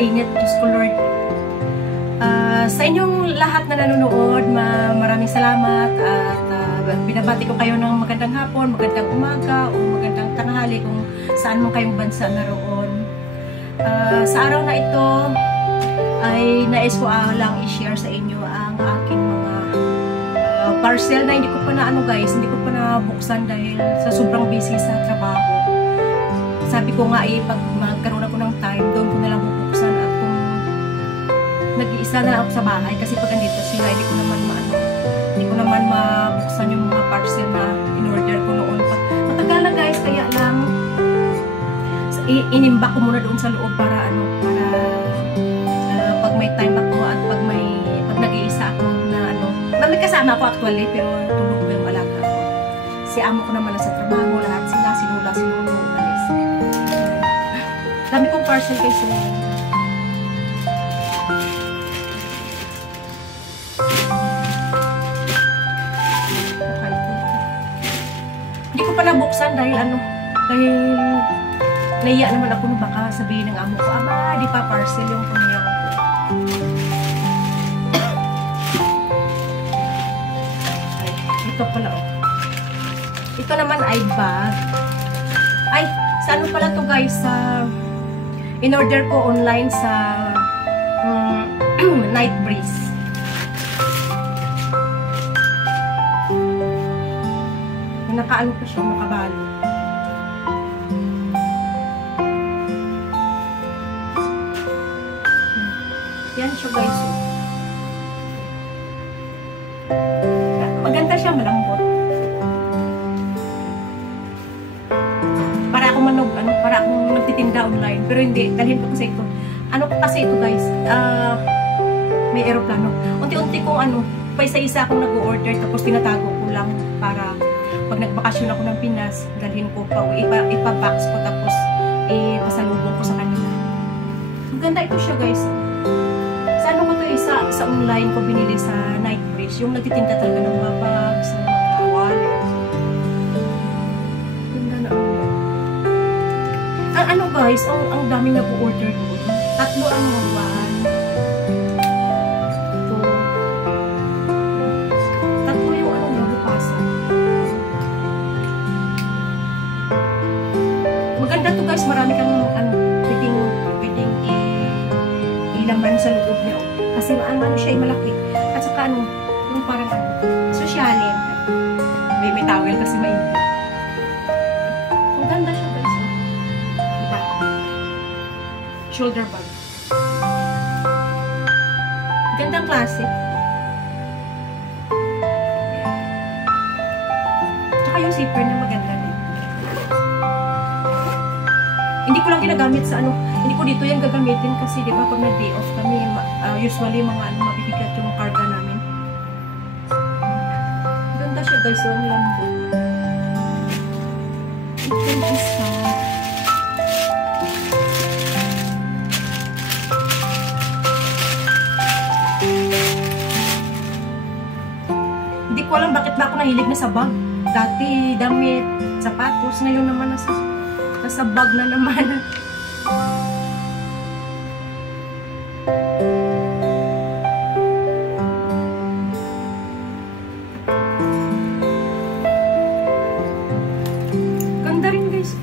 mainit. Diyos ko Lord. Sa inyong lahat na nanonood, maraming salamat at binabati ko kayo ng magandang hapon, magandang umaga o magandang tanghali kung saan mo kayong bansa naroon. Sa araw na ito ay nais ko lang i-share sa inyo ang aking mga parcel na hindi ko pa na hindi ko pa nabuksan dahil sa sobrang busy sa trabaho. Sabi ko nga pag magkaroon ako ng time, doon ko na lang bubuksan at kung nag-iisa na lang ako sa bahay kasi pag andito sila, hindi ko naman mabuksan yung mga parcel na in-order ko noon. Matagal na guys, kaya lang inimba ko muna doon sa loob para pag may time ako at pag nag-iisa ako na may kasama ako actually pero tulog ko yung alaga ko. Si amo ko naman nasa trabaho, lahat sila, sinula, umalis. Dami kong parcel kay sila. Hindi ko pa nabuksan dahil naiya naman ako nung baka sabihin ng amo ko, di pa parcel yung punyang ko. Ito pala Ito naman ay bag. Sa ano pala to guys? In-order ko online sa Night Breeze. Nakaano pa siya, makabalo. Yan siya guys. Maganda siya, malambot. Para akong nagtitinda online. Pero hindi, dalhin ko kasi ito. Kasi ito guys? May aeroplano. Unti-unti kong paisa-isa akong nag-order tapos tinatago ko lang para pag nagbakasyon ako ng Pinas, dalhin ko pa, ipa-box ko tapos ipasalubong ko sa kanila. Maganda ito siya guys. Sa ko to sa online ko binili sa Night Breeze. Yung nagtitinda talaga ng mga bags, ng mga wallet. Ganda na guys, ang daming nag-order doon. 3 ang one. Ito. 3 yung nabukasan. Maganda to guys, marami kang pwedeng ilaman sa loob niya. Kasi siya ay malaki. At saka yung parang sosyalin. May towel kasi mainit. Ang ganda siya guys. Diba? Shoulder bag. Gandang klase. Tsaka yung zipper na maganda din. Hindi ko lang ginagamit sa hindi ko dito yan gagamitin kasi di ba pag nag-day off kami, usually mga mabibigat yung karga namin. Ganda siya guys, ang lambot. Ito yung isa. Hindi ko alam bakit ba ako nahilig na sa bag. Dati damit, sapatos, ngayon naman nasa bag na naman. Ganda rin guys.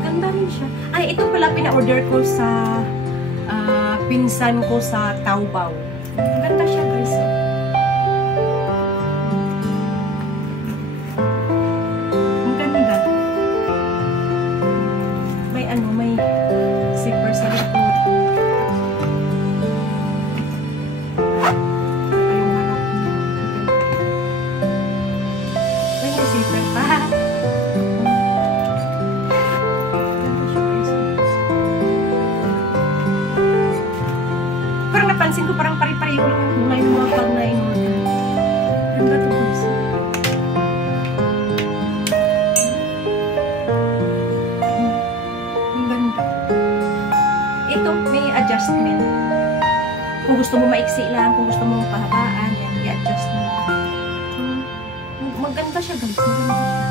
Ganda rin siya. Ito pala pina-order ko sa pinsan ko sa Taobao. Ganda siya guys. May zipper sa likod. Ayong harap. May zipper pa. Parang napansin ko parang pari-pariyo lang yung kulay ng mga pag na in-order. Ganda ito guys. Ito, may adjustment. Kung gusto mo maiksi lang, kung gusto mo pahabaan, yan, i-adjust mo. Maganda siya guys, maganda siya.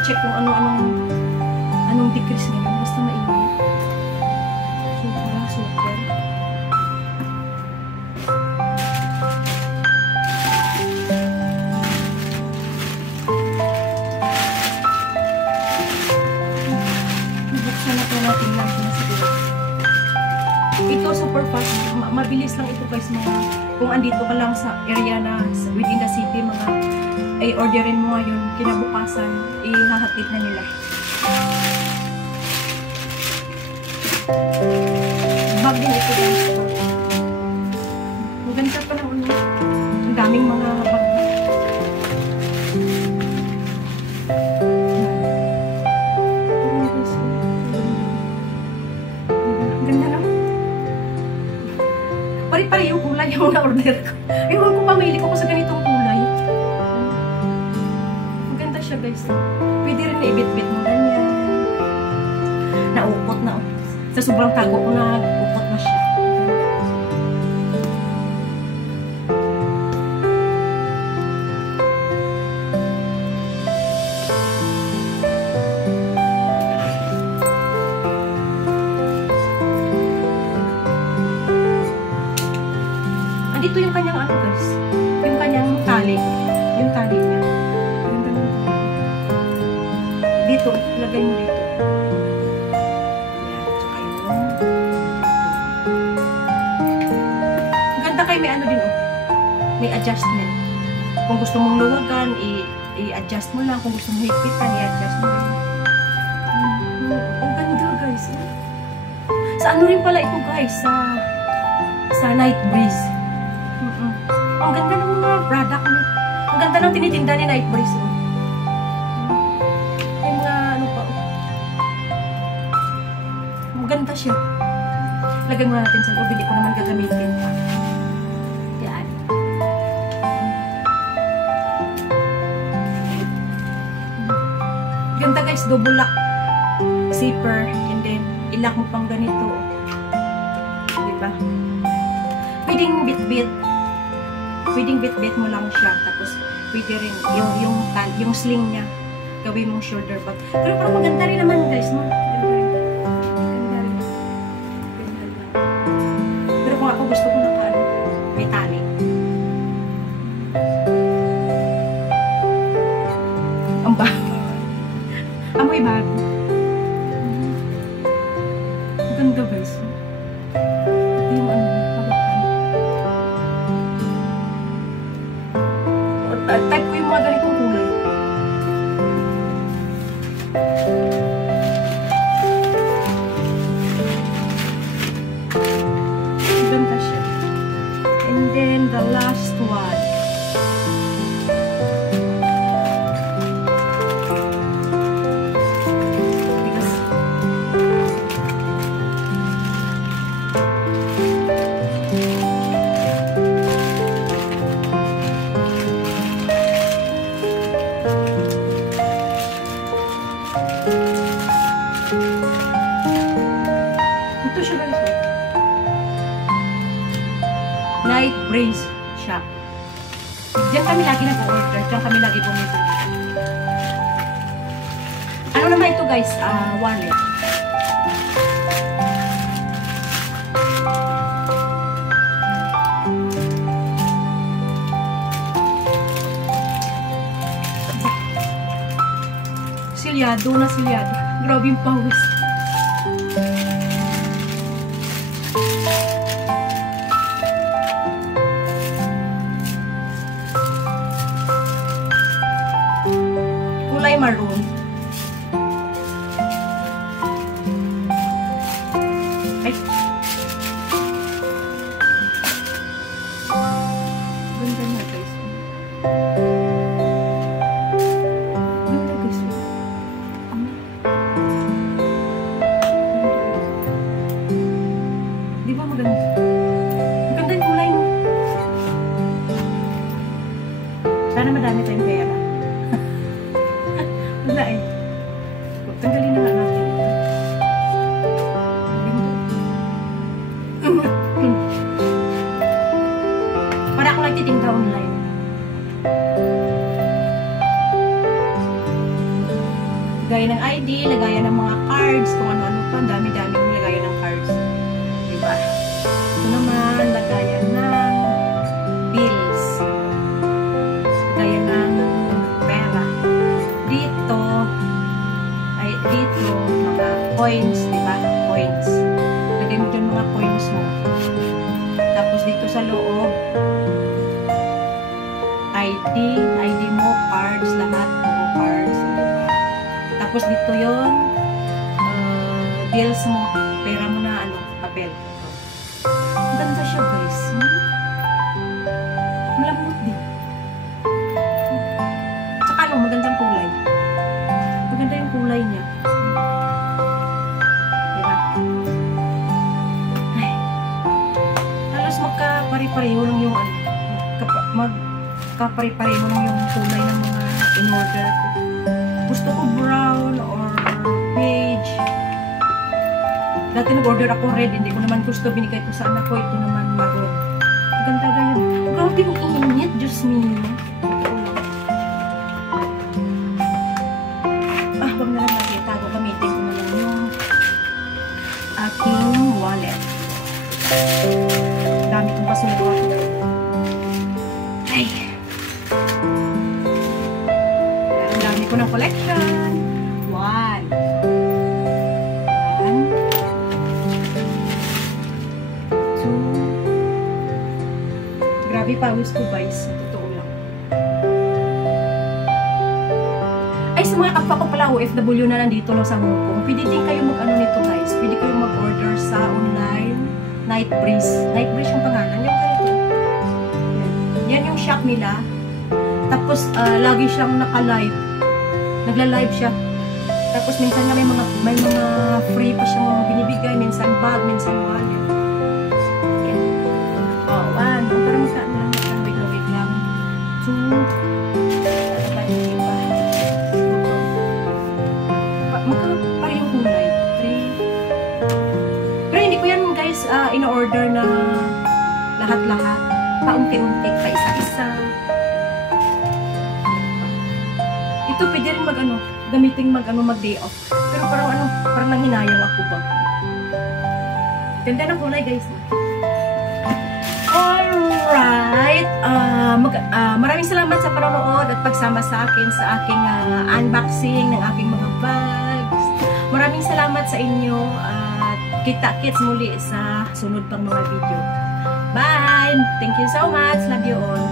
ma-check kung anong decrease ngayon. Basta mainit. Sobra, super. Nabuksan na po natin lang na siguro. Ito super fast. Mabilis lang ito guys. Kung andito ka lang sa area na within the city, ay orderin mo ngayon, kinabukasan, ihahatid na nila. Bag din ito guys. Ang ganda pa ng ang daming mga bag. Ang ganda lang. Pari-pari yung kulay yung na-order ko. Ewan ko, pamili ko sa ganitong kulay. Maganda siya guys. Pwede rin na-ibit-bit mo ganyan. Naukot na. Sa sobrang tago ko na ukot na siya. Andito yung kanyang ano guys. Yung kanyang tali. Yung tali niya. Dito. Ilagay mo dito. May ano din oh. May adjustment. Kung gusto mong luwagan, i-adjust mo lang. Kung gusto mong higpitan, i-adjust mo lang. Ang ganda guys. Sa ano rin pala ito guys? Sa Night Breeze. Ang ganda ng mga product niya. Ang ganda ng tinitinda ni Night Breeze. Oh. May mga ano pa oh. Ang ganda siya. Lagay muna natin sa loob. Hindi ko naman gagamitin pa. Ganda guys, double lock zipper and then ilock mo pang ganito. Diba? Pwedeng bit-bit. Pwedeng bit-bit mo lang siya. Tapos pwede rin yung sling niya. Gawin mong shoulder bag. Pero parang maganda rin naman guys, no? Ganda rin. Ganda rin. Ganda rin. Pero kung ako gusto ko na may tali. Ang bago. Amoy bago. Ang ganda guys. Ito yung hawakan. Type ko yung mga ganitong kulay. Ang ganda siya. And then the last one. Ito siya guys. Night Breeze Shop. Diyan kami lagi nag-order. Diyan kami lagi bumibili. Ano naman ito guys? Wallet. Silyado na silyado. Grabe yung pawis. Kulay maroon. Ay. Ganda na guys. Ganda guys. Di ba maganda? Maganda yung kulay mo. Sana madami tayong pera. Wala eh. Tanggalin na nga natin ito. Para akong nagtitinda online. lagayan ng ID, lagayan ng mga cards, kung ano-ano pa, dami-daming lagayan ng cards. Diba? Ito naman, lagayan ng bills. Lagayan ng pera. Dito, mga coins, diba? Coins. Lagay mo dyan mga coins mo. Tapos dito sa loob, ID mo, cards, lahat, mga cards, diba? Tapos dito yung bills mo, pera mo na, papel. Ang ganda siya, guys. Malambot din. Tsaka magandang kulay. Maganda yung kulay niya. Diba? Ay. Halos magkapari-pareho lang yung magkapari-pareho lang yung kulay ng mga in-order ko. Gusto ko brown or beige. Dati nag-order ako red, hindi ko naman gusto, binigay ko sa anak ko, ito naman maroon. Ganda ganyan. Grabe yung init, Diyos me. Wag na lang natin itago, gamitin ko na lang yung aking wallet. Dami kong pasunod. Ay! Ang dami ko ng collection. One. Two. Grabe pawis ko, guys. Totoo lang. Ay, sa mga kapwa ko pala, OFW na nandito no, sa Hong Kong, pwede din kayo mag-ano nito, guys. Pwede kayo mag-order sa online. Night Breeze. Night Breeze yung pangalan. Yung ganito. Yan yung shop nila. Tapos, lagi siyang naka-live. Nagla-live siya. Tapos, minsan nga may mga free pa siyang binibigay. Minsan bag, minsan wallet. Yan. Oh, one. Parang saan lang. Wait lang. Two. Parang yung kulay. Three. Pero hindi ko yan, guys, in-order na lahat-lahat. Paunti-unti, pa isa-isa. Ito, pwede rin gamitin mag-day off. Pero parang nanghinayang ako ba? Ganda ng kulay, guys. Alright. Maraming salamat sa panonood at pagsama sa akin sa aking unboxing ng aking mga bags. Maraming salamat sa inyo at kita-kits muli sa sunod pang mga video. Bye! Thank you so much. Love you all.